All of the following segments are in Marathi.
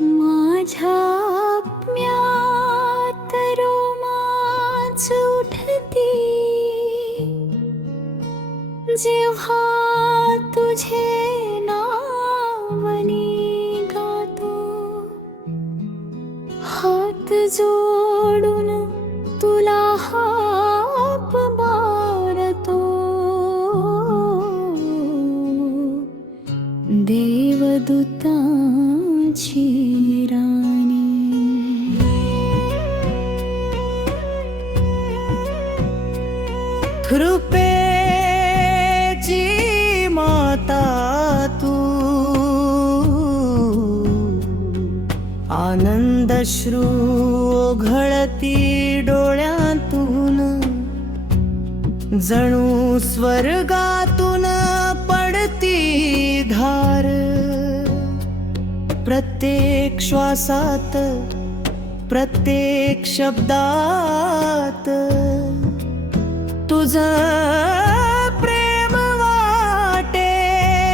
माझ्या आत्म्यात रोमांच उठती जेव्हा तुझे नावनी गातो, हात जोडून तुला हाक मारतो, देवदूतांची राणी. कृपेची माता तू, आनंदश्रू ओघळती डोळ्यातून, जणू स्वर्गातून पडती धार. प्रत्येक श्वासात, प्रत्येक शब्दात तुझं प्रेम वाटे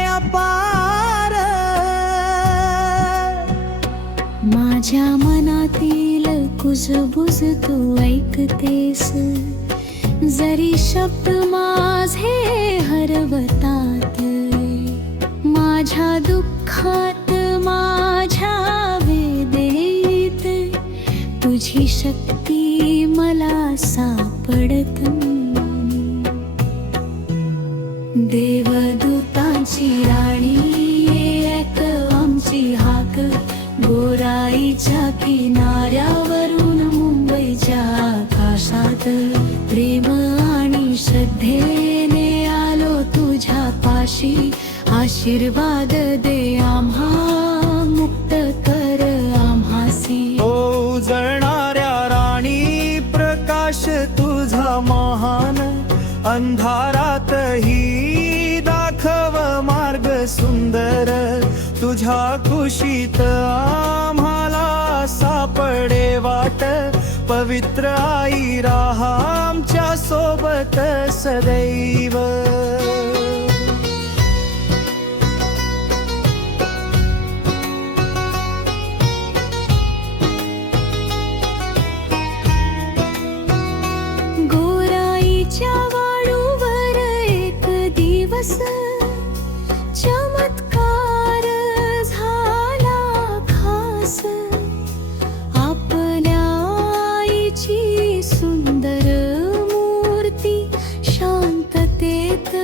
अपार. माझ्या मनातील कुजबुज तू ऐकतेस, जरी शब्द माझे हरवतात. माझ्या दुःखात, माझ्या वेदनेत तुझी शक्ती मला सापडत. देवदूतांची राणी एक आमची हाक, गोराईच्या किनाऱ्यावरून मुंबईच्या आकाशात. प्रेम आणि श्रद्धेने आलो तुझ्या पाशी, आशीर्वाद दे आम्हा, मुक्त कर आम्हासी. ओ उजळणाऱ्या राणी, प्रकाश तुझा महान, अंधारातही दाखव मार्ग सुंदर. तुझ्या कुशीत आम्हाला सापडे वाट, पवित्र आई राहा आमच्या सोबत सदैव. गोराईच्या वाळूवर एक दिवस चमत्कार झाला खास. आपल्या आईची सुंदर मूर्ती शांततेत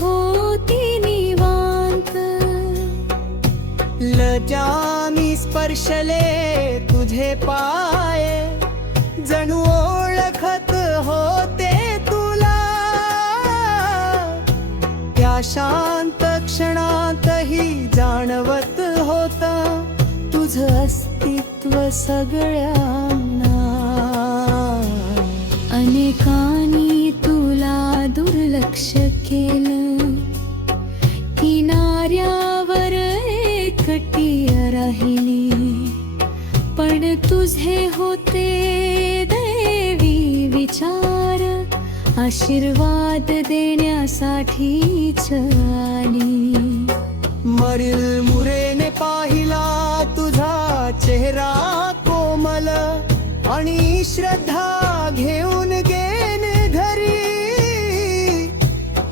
होती निवांत. लज्जानी स्पर्शले तुझे पाय, जणू ओळखत होते तुला. त्या शांत क्षणातही जाणवत होता तुझं अस्तित्व सगळ्यांना. अनेकांनी तुला दुर्लक्ष केलं, किनाऱ्यावर एकटी राहिली. पण तुझे होते दैवी विचार, आशीर्वाद देण्यासाठीच आली. मरील मुरेने पाहिला तुझा चेहरा कोमल, आणि श्रद्धा घेऊन गेन घरी.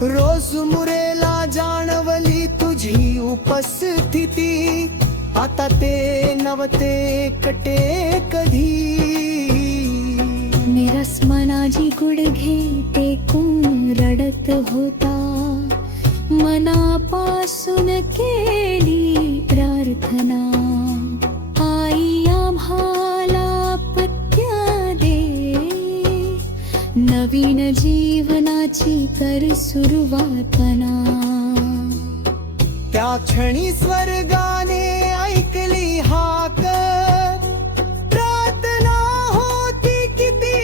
रोज मुरेला जाणवली तुझी उपस्थिती, आता ते नवते कटे कधी. निरस मनाची गुडघे टेकून रडत होता, मनापासून केली प्रार्थना. आई आम्हाला पत्या दे, नवीन जीवनाची कर सुरुवातना. त्या क्षणी स्वर्गाने ऐकली हाक, प्रार्थना होती किती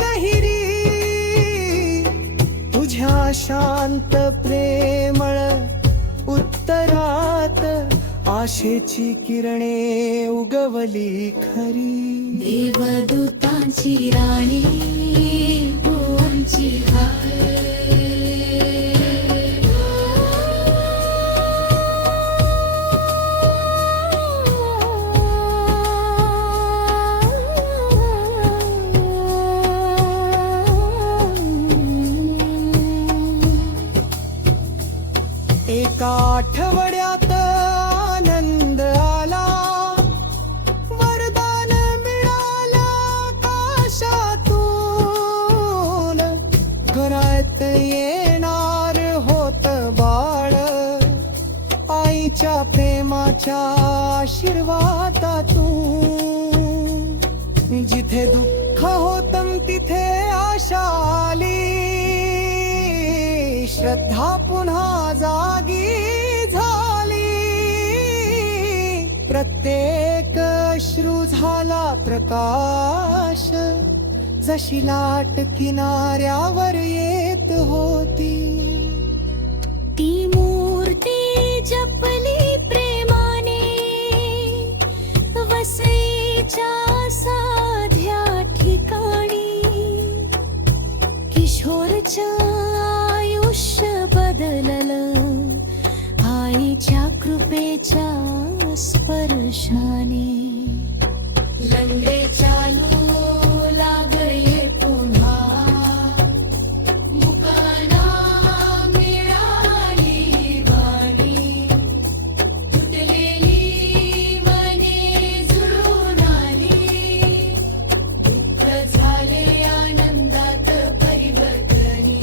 गहिरी. तुझ्या शांत प्रेमळ उत्तरात आशेची किरणे उगवली खरी. देवदूतांची राणी आमची एका आठवड्यात आनंद आला, वरदान मिळालं आकाशातून. घरात येणार होत बाळ, आईच्या प्रेमाच्या आशीर्वादातून. जिथे दुःख होतं तिथे आशा आली, श्रद्धा पुन्हा जागी झाली. प्रत्येक अश्रू झाला प्रकाश, जशी लाट किनाऱ्यावर येत होती. ती मूर्ती जपली प्रेमाने, वसईच्या साध्या ठिकाणी. किशोरचं आयुष्य बदललं, आईच्या कृपेच्या स्पर्शाने. लंडे चालू लागले पुन्हा, मुकाना मिळाली वाणी. तुटलेली मने जुळून आली, दुःख झाले आनंदात परिवर्तनी.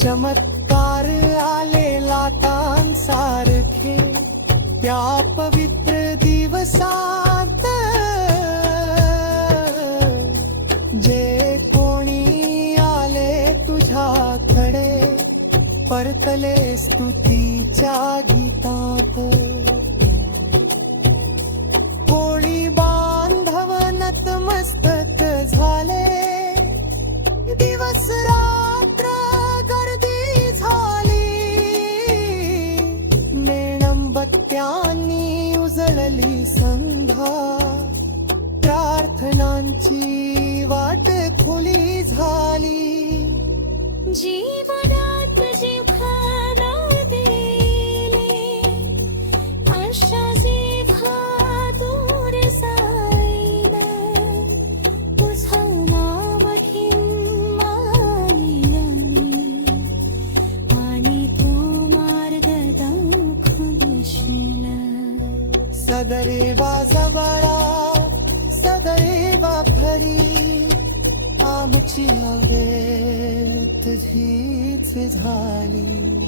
चमत्कार आले लाटांसारखे त्या पवित्र दिवसात. जे कोणी आले तुझ्याकडे, परतले स्तुतीच्या गीतात. कोळी बांधव नतमस्तक झाले, दिवस रात्र गर्दी झाली. मेणबत्त्यांनी उजळली संध्या, प्रार्थनांची वाट खुली झाली. जीवनात जिव्हाळा दिले, आशा जिव्हा दूर जाईना. तुझं नाव घेऊन मानिलं मी, आणि तू मार्ग दाखवशील. सदैवा जवळा सदैवा खरी, आमची हवेत हीच झाली.